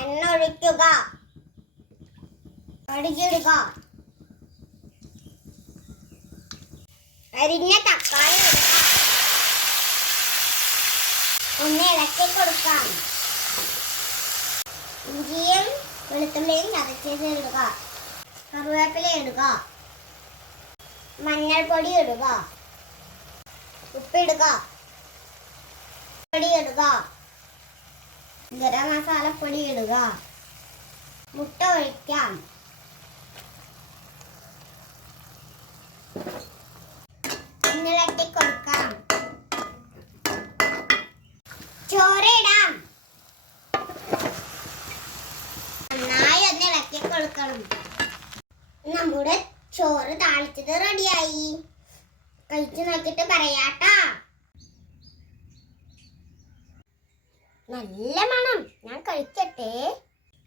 എണ്ണ ഒഴിക്കുക കടുകിടുക. അരിഞ്ഞ തക്കാളി ഒന്ന് ഇളക്കി കൊടുക്കാം ഇഞ്ചിയും വെളുത്തുള്ളിയും ചതച്ചത് ഇടുക. കറിവേപ്പില ഇടുക. മഞ്ഞൾപ്പൊടി ഇടുക. ഉപ്പിടുക. പൊടി ഇടുക. ഗരം മസാലപ്പൊടി ഇടുക മുട്ട ഒഴിക്കാം. ഇന്നിളക്കി കൊടുക്കാം ചോറിടാം. നന്നായി ഒന്ന് ഇളക്കി കൊടുക്കണം നമ്മുടെ ചോറ് താളിച്ചത് റെഡിയായി. കഴിച്ചു നോക്കിയിട്ട് പറയാട്ടാ. നല്ല മണം. ഞാൻ കഴിക്കട്ടെ.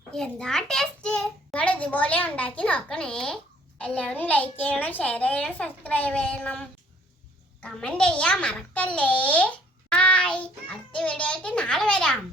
എന്താ ടേസ്റ്റ് നിങ്ങൾ ഇതുപോലെ ഉണ്ടാക്കി നോക്കണേ. എല്ലാവരും ലൈക്ക് ചെയ്യണം ഷെയർ ചെയ്യണം സബ്സ്ക്രൈബ് ചെയ്യണം. കമന്റ് ചെയ്യാൻ മറക്കല്ലേ? ബൈ അടുത്ത വീഡിയോ ആയിട്ട് നാളെ വരാം.